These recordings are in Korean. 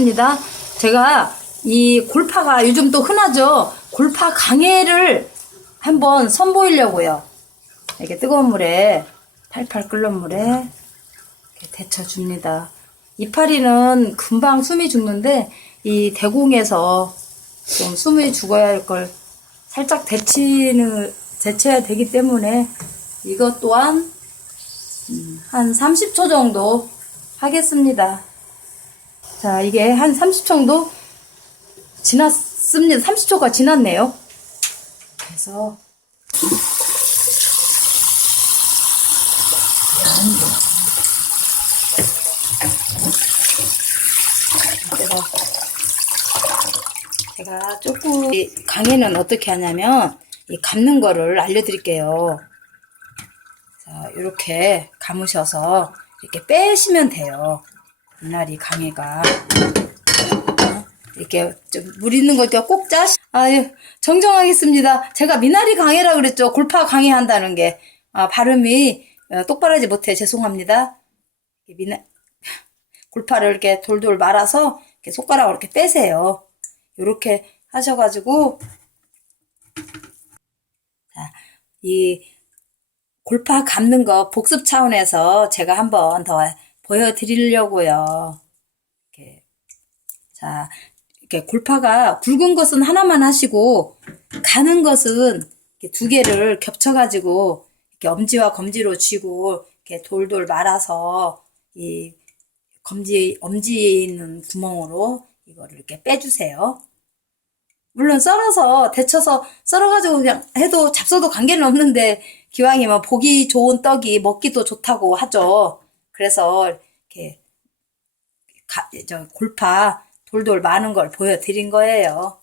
하겠습니다. 제가 이 골파가 요즘 또 흔하죠. 골파 강해를 한번 선보이려고요. 이렇게 뜨거운 물에 팔팔 끓는 물에 이렇게 데쳐 줍니다. 이파리는 금방 숨이 죽는데 이 대공에서 좀 숨이 죽어야 할 걸 살짝 데치는 데쳐야 되기 때문에 이것 또한 음, 한 30초 정도 하겠습니다. 자, 이게 한 30초 정도 지났습니다. 30초가 지났네요. 그래서 제가 제가 조금 이 강의는 어떻게 하냐면 이 감는 거를 알려드릴게요. 자, 이렇게 감으셔서 이렇게 빼시면 돼요. 이날이 강해가 이렇게 좀 물 있는 걸꼭 짜시. 아유 정정하겠습니다. 제가 미나리 강해라 그랬죠. 골파 강해 한다는 게 아, 발음이 어, 똑바르지 못해 죄송합니다. 이 미나 골파를 이렇게 돌돌 말아서 이렇게 손가락으로 이렇게 빼세요. 이렇게 하셔가지고 자, 이 골파 감는 거 복습 차원에서 제가 한번 더 보여드리려고요. 이렇게 자 이렇게 골파가 굵은 것은 하나만 하시고 가는 것은 두 개를 겹쳐가지고 이렇게 엄지와 검지로 쥐고 이렇게 돌돌 말아서 이 검지 엄지 있는 구멍으로 이거를 이렇게 빼주세요. 물론 썰어서 데쳐서 썰어가지고 그냥 해도 잡숴도 관계는 없는데 기왕이면 보기 좋은 떡이 먹기도 좋다고 하죠. 그래서 이렇게 가, 저 골파 돌돌 많은 걸 보여드린 거예요.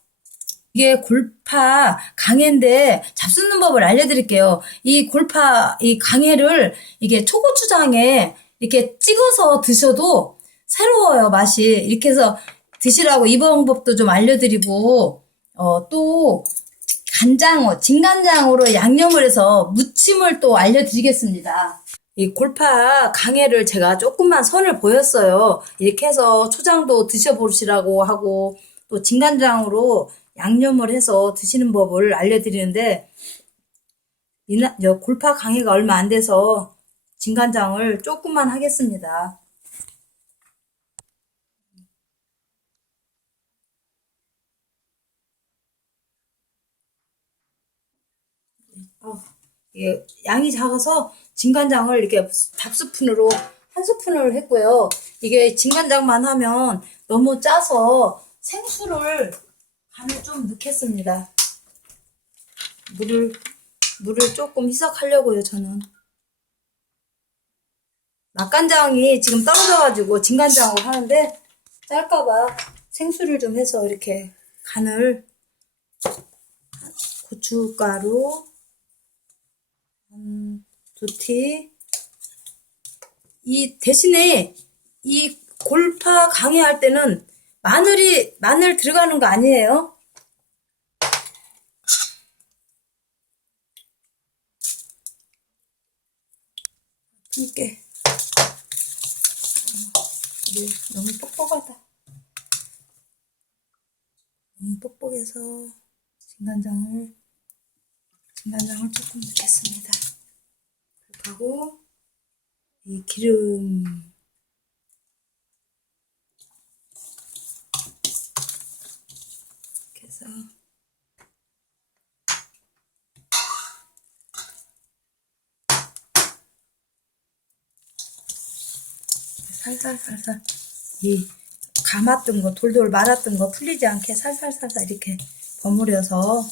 이게 골파 강해인데 잡수는 법을 알려드릴게요. 이 골파 이 강해를 이게 초고추장에 이렇게 찍어서 드셔도 새로워요 맛이 이렇게 해서 드시라고 이 방법도 좀 알려드리고 어, 또 간장, 진간장으로 양념을 해서 무침을 또 알려드리겠습니다. 이 골파 강해를 제가 조금만 선을 보였어요. 이렇게 해서 초장도 드셔보시라고 하고 또 진간장으로 양념을 해서 드시는 법을 알려드리는데 저 골파 강해가 얼마 안 돼서 진간장을 조금만 하겠습니다. 어, 이게 양이 작아서 진간장을 이렇게 밥스푼으로 한 스푼을 했고요. 이게 진간장만 하면 너무 짜서 생수를 간을 좀 넣겠습니다. 물을 물을 조금 희석하려고요, 저는. 맛간장이 지금 떨어져가지고 진간장으로 하는데 짤까봐 생수를 좀 해서 이렇게 간을 고춧가루 음, 두티. 이 대신에 이 골파 강해 할 때는 마늘이 마늘 들어가는 거 아니에요? 이게 이게 너무 뻑뻑하다. 너무 뻑뻑해서 진간장을 진간장을 조금 넣겠습니다. 그리고 이 기름 이렇게 해서 살살살살 이 감았던 거 돌돌 말았던 거 풀리지 않게 살살살살 이렇게 버무려서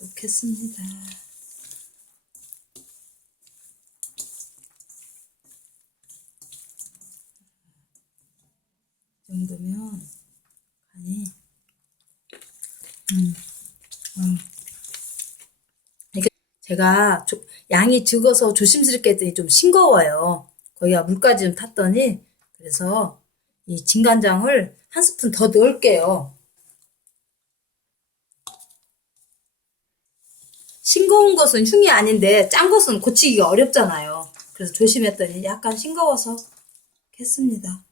넣겠습니다. 정도면 간이 음, 음. 제가 조- 양이 적어서 조심스럽게 했더니 좀 싱거워요. 거기가 물까지 좀 탔더니 그래서 이 진간장을 한 스푼 더 넣을게요. 싱거운 것은 흉이 아닌데 짠 것은 고치기가 어렵잖아요. 그래서 조심했더니 약간 싱거워서 했습니다.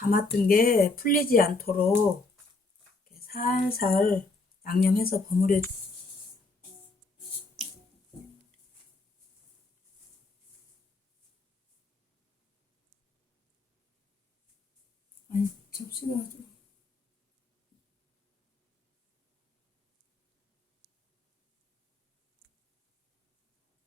감았던 게 풀리지 않도록 살살 양념해서 버무려 아니 접시가 좀